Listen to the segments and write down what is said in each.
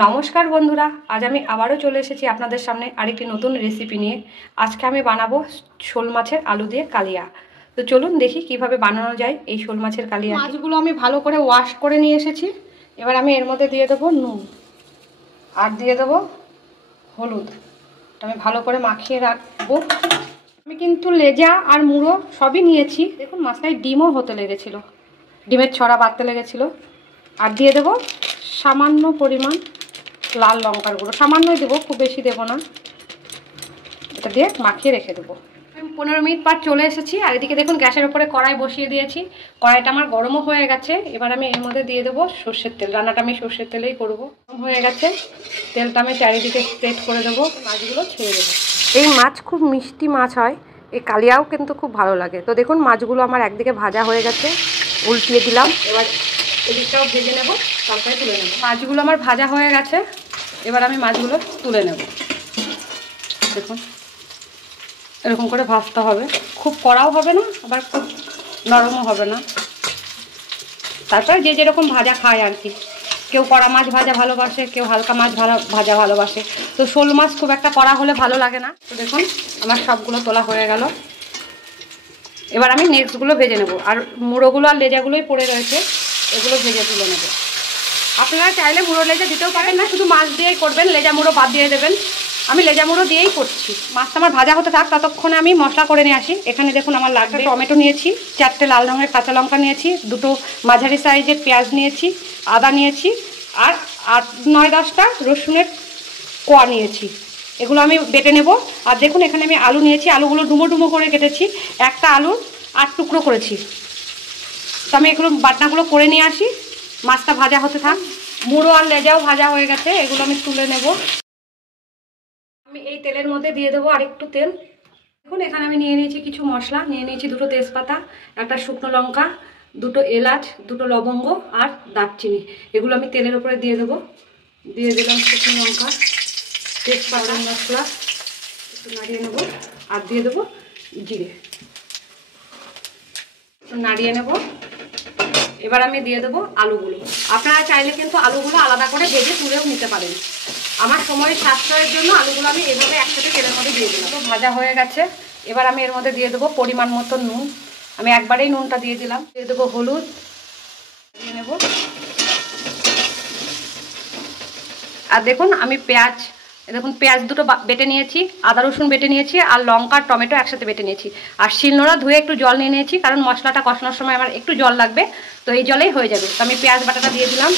নমস্কার বন্ধুরা, আজ আমি আবারও চলে এসেছি আপনাদের সামনে আরেকটি নতুন রেসিপি নিয়ে। আজকে আমি বানাবো শোল মাছের আলু দিয়ে কালিয়া। তো চলুন দেখি কিভাবে বানানো যায় এই শোল মাছের কালিয়া। মাছগুলো আমি ভালো করে ওয়াশ করে নিয়ে এসেছি। এবার আমি এর মধ্যে দিয়ে দেবো নুন আর দিয়ে দেবো হলুদ। আমি ভালো করে মাখিয়ে রাখবো। আমি কিন্তু লেজা আর মুড়ো সবই নিয়েছি। দেখুন মাছটায় ডিমও হতে লেগেছিলো, ডিমের ছড়া বাঁধতে লেগেছিলো। আর দিয়ে দেবো সামান্য পরিমাণ লাল লঙ্কার গুঁড়ো, সামান্যই দেবো, খুব বেশি দেবো না। এটা দিয়ে মাখিয়ে রেখে দেবো। 15 মিনিট পর চলে এসেছি। আর এদিকে দেখুন গ্যাসের উপরে কড়াই বসিয়ে দিয়েছি। কড়াইটা আমার গরমও হয়ে গেছে। এবার আমি এর মধ্যে দিয়ে দেবো সর্ষের তেল। রান্নাটা আমি সর্ষের তেলেই করবো। গরম হয়ে গেছে, তেলটা আমি চারিদিকে স্প্রেড করে দেবো। মাছগুলো ছেড়ে দেবো। এই মাছ খুব মিষ্টি মাছ হয়, এই কালিয়াও কিন্তু খুব ভালো লাগে। তো দেখুন মাছগুলো আমার একদিকে ভাজা হয়ে গেছে, উল্টিয়ে দিলাম। এবার এদিকটাও ভেজে নেব, তারপরে তুলে নেব। মাছগুলো আমার ভাজা হয়ে গেছে, এবার আমি মাছগুলো তুলে নেব। দেখুন এরকম করে ভাজতে হবে, খুব কড়াও হবে না আবার খুব নরমও হবে না। তারপরে যে যেরকম ভাজা খায় আর কি, কেউ কড়া মাছ ভাজা ভালোবাসে, কেউ হালকা মাছ ভাজা ভালোবাসে। তো শোল মাছ খুব একটা কড়া হলে ভালো লাগে না। তো দেখুন আমার সবগুলো তোলা হয়ে গেল। এবার আমি নেক্সটগুলো ভেজে নেব। আর মুড়োগুলো আর লেজাগুলোই পড়ে রয়েছে, এগুলো ভেজে তুলে নেব। আপনারা চাইলে মুড়ো লেজা দিতেও পারেন না, শুধু মাছ দিয়েই করবেন, লেজা মুড়ো বাদ দিয়ে দেবেন। আমি লেজা মুড়ো দিয়েই করছি। মাছটা আমার ভাজা হতে থাক, ততক্ষণে আমি মশলা করে নিয়ে আসি। এখানে দেখুন আমার লাগবে টমেটো নিয়েছি, 4টে লাল রঙের কাঁচা লঙ্কা নিয়েছি, 2টো মাঝারি সাইজের পেঁয়াজ নিয়েছি, আদা নিয়েছি, আর 8-9-10টা রসুনের কোয়া নিয়েছি। এগুলো আমি বেটে নেব। আর দেখুন এখানে আমি আলু নিয়েছি, আলুগুলো ডুমো ডুমো করে কেটেছি। একটা আলু 8 টুকরো করেছি। তো আমি এগুলো বাটনাগুলো করে নিয়ে আসি, মাছটা ভাজা হতে থাক। মুড়ো আর লেজাও ভাজা হয়ে গেছে, এগুলো আমি তুলে নেব। আমি এই তেলের মধ্যে দিয়ে দেবো আরেকটু তেল। দেখুন এখানে আমি নিয়ে নিয়েছি কিছু মশলা, নিয়ে নিয়েছি 2টো তেজপাতা, একটা শুকনো লঙ্কা, 2টো এলাচ, 2টো লবঙ্গ আর দারচিনি। এগুলো আমি তেলের উপরে দিয়ে দেবো। দিয়ে দিলাম শুকনো লঙ্কা, তেজপাতা, মশলা একটু নাড়িয়ে নেব। আর দিয়ে দেবো জিরে, একটু নাড়িয়ে নেব। এবার আমি দিয়ে দেবো আলুগুলো। আপনারা চাইলে কিন্তু আলুগুলো আলাদা করে ভেজে তুলেও নিতে পারেন। আমার সময় সাশ্রয়ের জন্য আলুগুলো আমি এভাবে একসাথে তেলের মধ্যে দিয়ে দিলাম। ভাজা হয়ে গেছে, এবার আমি এর মধ্যে দিয়ে দেবো পরিমাণ মতো নুন। আমি একবারেই নুনটা দিয়ে দিলাম। দিয়ে দেবো হলুদ, দিয়ে নেব। আর দেখুন আমি দেখুন পেঁয়াজ 2টো বেটে নিয়েছি, আদা রসুন বেটে নিয়েছি, আর লঙ্কা আর টমেটো একসাথে বেটে নিয়েছি। আর শিলনোড়া ধুয়ে একটু জল নিয়ে নিয়েছি, কারণ মশলাটা কষানোর সময় আমার একটু জল লাগবে। তো এই জলেই হয়ে যাবে। তো আমি পেঁয়াজ বাটাটা দিয়ে দিলাম।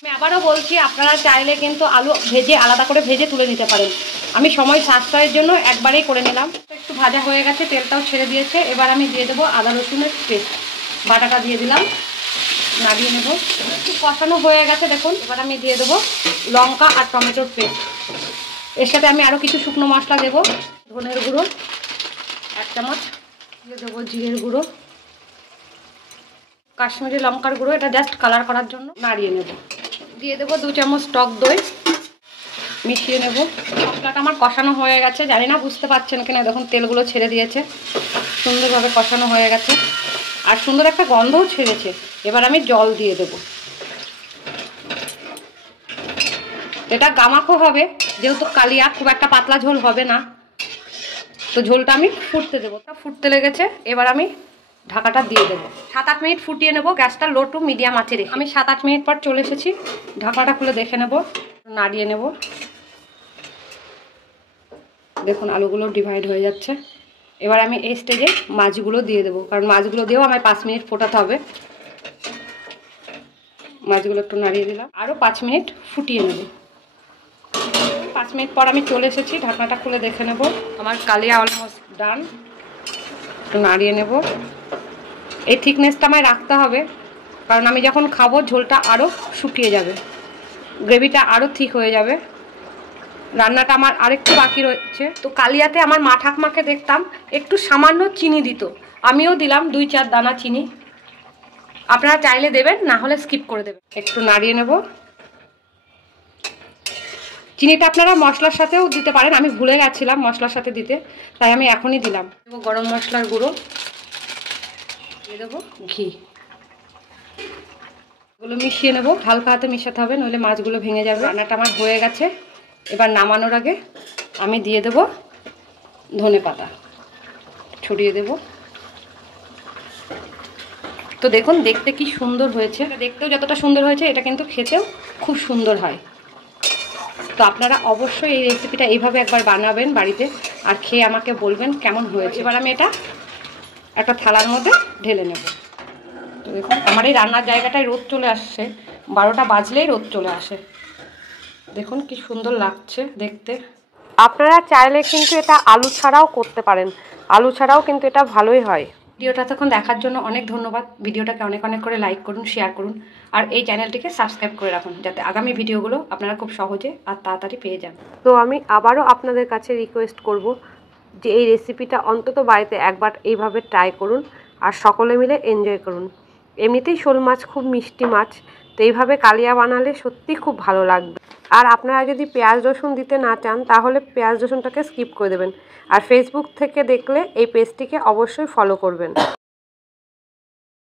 আমি আবারও বলছি, আপনারা চাইলে কিন্তু আলু ভেজে আলাদা করে ভেজে তুলে নিতে পারেন। আমি সময় সাশ্রয়ের জন্য একবারেই করে নিলাম। একটু ভাজা হয়ে গেছে, তেলটাও ছেড়ে দিয়েছে। এবার আমি দিয়ে দেবো আদা রসুনের পেস্ট, বাটাটা দিয়ে দিলাম, নাড়িয়ে নেব। একটু কষানো হয়ে গেছে দেখুন। এবার আমি দিয়ে দেবো লঙ্কা আর টমেটোর পেস্ট। এর সাথে আমি আরও কিছু শুকনো মশলা দেবো। ধনের গুঁড়ো 1 চামচ, দিয়ে দেবো জিরের গুঁড়ো, কাশ্মীরি লঙ্কার গুঁড়ো, এটা জাস্ট কালার করার জন্য। নাড়িয়ে নেব। দিয়ে দেবো 2 চামচ টক দই, মিশিয়ে নেব। মশলাটা আমার কষানো হয়ে গেছে, জানি না বুঝতে পারছেন কিনা, দেখুন তেলগুলো ছেড়ে দিয়েছে, সুন্দরভাবে কষানো হয়ে গেছে আর সুন্দর একটা গন্ধও ছেড়েছে। এবার আমি জল দিয়ে দেব। এটা গামাখো হবে, যেহেতু কালিয়া, খুব একটা পাতলা ঝোল হবে না। তো ঝোলটা আমি ফুটতে দেবো। ফুটতে লেগেছে, এবার আমি ঢাকাটা দিয়ে দেবো। 7-8 মিনিট ফুটিয়ে নেব, গ্যাসটা লো টু মিডিয়াম আঁচে রেখে। আমি 7-8 মিনিট পর চলে এসেছি, ঢাকাটা খুলে দেখে নেব, নাড়িয়ে নেব। দেখুন আলুগুলো ডিভাইড হয়ে যাচ্ছে। এবার আমি এই স্টেজে মাছগুলো দিয়ে দেবো, কারণ মাছগুলো দিয়েও আমায় 5 মিনিট ফোটাতে হবে। মাছগুলো একটু নাড়িয়ে দিলাম, আরও 5 মিনিট ফুটিয়ে নেব। 5 মিনিট পর আমি চলে এসেছি, ঢাকনাটা খুলে দেখে নেব। আমার কালিয়া অলমোস্ট ডান। একটু নাড়িয়ে নেব। এই থিকনেসটা আমায় রাখতে হবে, কারণ আমি যখন খাবো ঝোলটা আরও শুকিয়ে যাবে, গ্রেভিটা আরও ঠিক হয়ে যাবে। রান্নাটা আমার আরেকটু বাকি রয়েছে। তো কালিয়াতে আমার মা ঠাকমাকে দেখতাম একটু সামান্য চিনি দিত, আমিও দিলাম 2-4 দানা চিনি। আপনারা চাইলে দেবেন, না হলে স্কিপ করে দেবেন। একটু নাড়িয়ে নেব। চিনিটা আপনারা মশলার সাথেও দিতে পারেন, আমি ভুলে গেছিলাম মশলার সাথে দিতে, তাই আমি এখনই দিলাম। দেবো গরম মশলার গুঁড়ো, দিয়ে দেবো ঘি। এগুলো মিশিয়ে নেবো, হালকা হাতে মেশাতে হবে, নইলে মাছগুলো ভেঙে যাবে। রান্নাটা আমার হয়ে গেছে। এবার নামানোর আগে আমি দিয়ে দেবো ধনেপাতা, ছড়িয়ে দেব। তো দেখুন দেখতে কি সুন্দর হয়েছে, দেখতেও যতটা সুন্দর হয়েছে এটা কিন্তু খেতেও খুব সুন্দর হয়। তো আপনারা অবশ্যই এই রেসিপিটা এইভাবে একবার বানাবেন বাড়িতে, আর খেয়ে আমাকে বলবেন কেমন হয়েছে। এবার আমি এটা একটা থালার মধ্যে ঢেলে নেব। তো দেখুন আমার এই রান্নার জায়গাটায় রোদ চলে আসছে, 12টা বাজলেই রোদ চলে আসে। দেখুন কি সুন্দর লাগছে দেখতে। আপনারা চাইলে কিন্তু এটা আলু ছাড়াও করতে পারেন, আলু ছাড়াও কিন্তু এটা ভালোই হয়। ভিডিওটা তখন দেখার জন্য অনেক ধন্যবাদ। ভিডিওটাকে অনেক অনেক করে লাইক করুন, শেয়ার করুন, আর এই চ্যানেলটিকে সাবস্ক্রাইব করে রাখুন, যাতে আগামী ভিডিওগুলো আপনারা খুব সহজে আর তাড়াতাড়ি পেয়ে যান। তো আমি আবারও আপনাদের কাছে রিকোয়েস্ট করব যে এই রেসিপিটা অন্তত বাড়িতে একবার এইভাবে ট্রাই করুন আর সকলে মিলে এনজয় করুন। এমনিতেই শোল মাছ খুব মিষ্টি মাছ, তো এইভাবে কালিয়া বানালে সত্যি খুব ভালো লাগবে। আর আপনারা যদি পেঁয়াজ রসুন দিতে না চান তাহলে পেঁয়াজ রসুনটাকে স্কিপ করে দেবেন। আর ফেসবুক থেকে দেখলে এই পেজটিকে অবশ্যই ফলো করবেন।